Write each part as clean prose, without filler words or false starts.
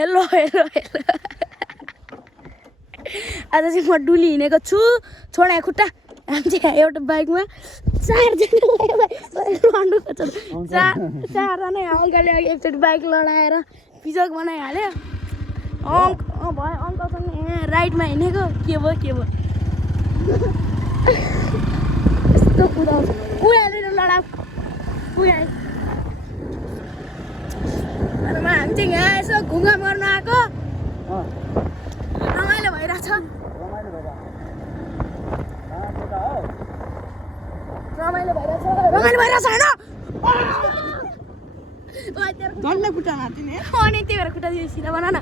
hello hello hello आज चाहिँ म डुली हिँडेको छु छोडा खुट्टा हामी चाहिँ एउटा बाइकमा चारजना अङ्कलले अघि एकचोटि बाइक लडाएर पिजक बनाइहाल्यो भयो अङ्कलसँग यहाँ राइडमा हिँडेको के भयो यस्तो कुदाउँछ उहाँले लडा पुगाए हामी चाहिँ यहाँ यसो घुम्गा मर्न आएको रमाइलो भइरहेछ होइन झन्डै खुट्टा भाँच्यो नि अनि त्यही भएर खुट्टा सिधा बना न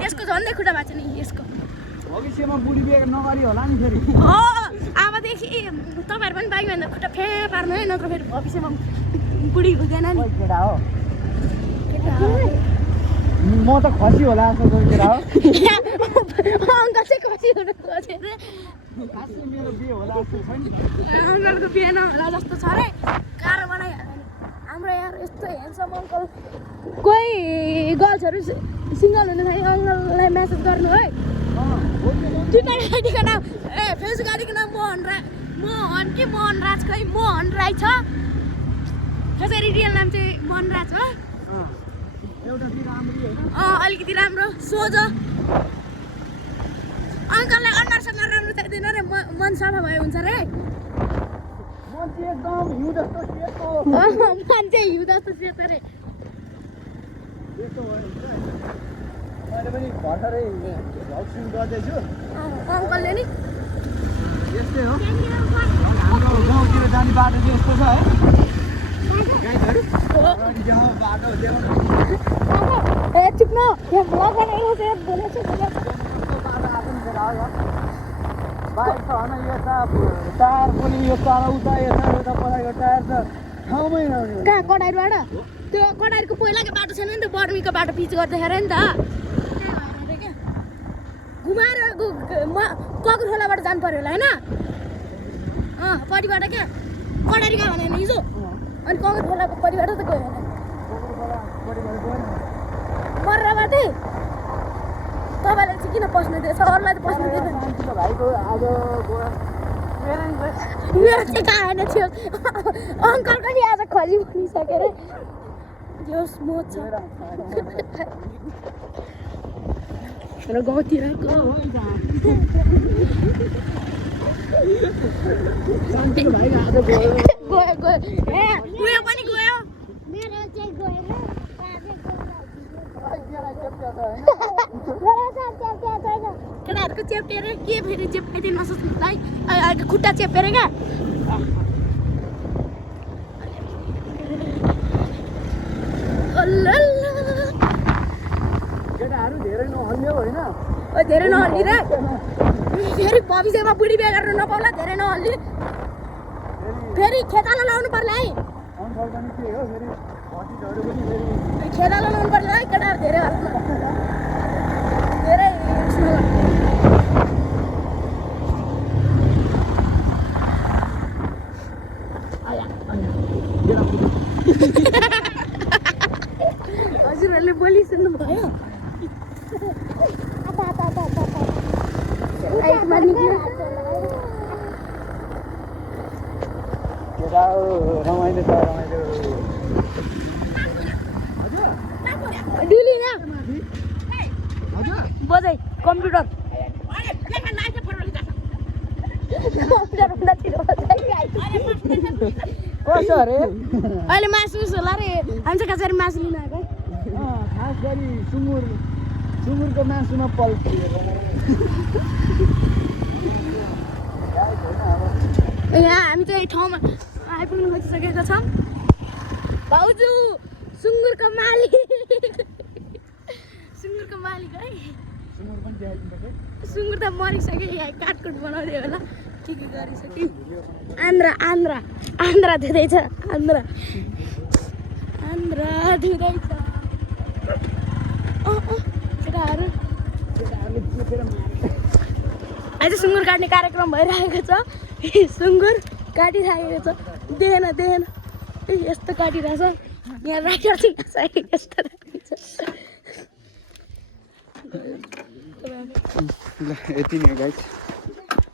यसको झन्डै खुट्टा भाँच्यो नि यसको भविष्यमा बुढी बिहे नगरी होला नि फेरि हो अबदेखि तपाईँहरू पनि बाइक भन्दा खुट्टा फे पार्नु है नत्र फेरि भविष्यमा बुढी हुँदैन नि केटा हो म त खसी होला जस्तो केटा हो अङ्कल चाहिँ खसी हुनु खोजेर मेरो बिहे होला जस्तो छैन अङ्कलको बिहे नहोला जस्तो छ रे गाह्रो बनाइहाल्यो नि हाम्रो यहाँ यस्तो ह्यान्डसम अङ्कल कोही गर्ल्सहरू सिङ्गल हुनु थाल्यो अङ्कललाई मेसेज गर्नु है ट्विटर आइडीको नाम फेसबुक आइडीको नाम मोहन राज खै मोहन राई छ कसरी रियल नाम चाहिँ मोहन राज हो अलिकति राम्रो सोझो अङ्कललाई अनुहारसँग राम्रो चाहिँदैन रे मन सफा भयो हुन्छ रे मान्छे हिउँ जस्तो सेतो रे मैले पनि भर्खरै भ्लग गर्दैछु अङ्कलले नि यस्तै हो हाम्रो गाउँतिर जाने बाटो चाहिँ यस्तो छ है गाइडहरू बाटो ए चुप्न यहाँ भ्लग बनाएको छ बोलेको छ बाइक छ होइन यता टायर पनि यो तर उता यता पछाडिको टायर त ठाउँमै नहुने कहाँ कटारबाट त्यो कटारको पहिलाको बाटो छैन नि त बर्मीको बाटो पिच गर्दाखेरि नि त घुमाएर ककुर खोलाबाट जानु पर्यो होला होइन पट्टिबाट क्या कटारी कहाँ भने हिजो अनि ककुर खोलाको पट्टिबाट त गयो होला मर्राबाटै तपाईँलाई चाहिँ किन पस्नु दिएछ अरूलाई त पस्नु दिएछ मेरो चाहिँ कहाँ होइन थियो अङ्कल पनि आज खली बनिसक्यो अरे जोस मोज छ र गाउँतिरको गयो उयो पनि गयो मेरो चाहिँ गयो केटाहरूको चेप्टेर के फेरि चेप्टाइदिनु नसक्नु है अहिले खुट्टा चेपेर क्या केटाहरू धेरै नहल्यो होइन धेरै नहल्ली र फेरि भविष्यमा बुढी बिहे गर्नु नपाउला धेरै नहल्ली फेरि खेताला लाउनु पर्ला है खेताला लाउनु पर्ला है केटाहरू धेरै धेरै हजुरहरूले बोलिसक्नु भयो रमाइलो छ रमाइलो डिली न बजाइ कम्प्युटर कसो अरे अहिले मासु होला रे हामी चाहिँ कसरी मासु लिन आएको खास गरी सुँगुरको मासुमा पल्छ यहाँ हामी चाहिँ ठाउँमा आइपुग्नु खोजिसकेका छौँ भाउजू सुँगुरको मालिक है सुँगुर त मरिसक्यो यहाँ काटकुट बनाउँदै होला ठिकै गरिसक्यो आन्द्रा धुँदैछ आन्द्रा धुँदैछ केटाहरू आज सुँगुर काट्ने कार्यक्रम भइरहेको छ सुँगुर काटिरहेको छ देखेन यस्तो काटिरहेछ यहाँ राखेर चाहिँ यस्तो राखिन्छ तपाईँ ल यति नै गाइस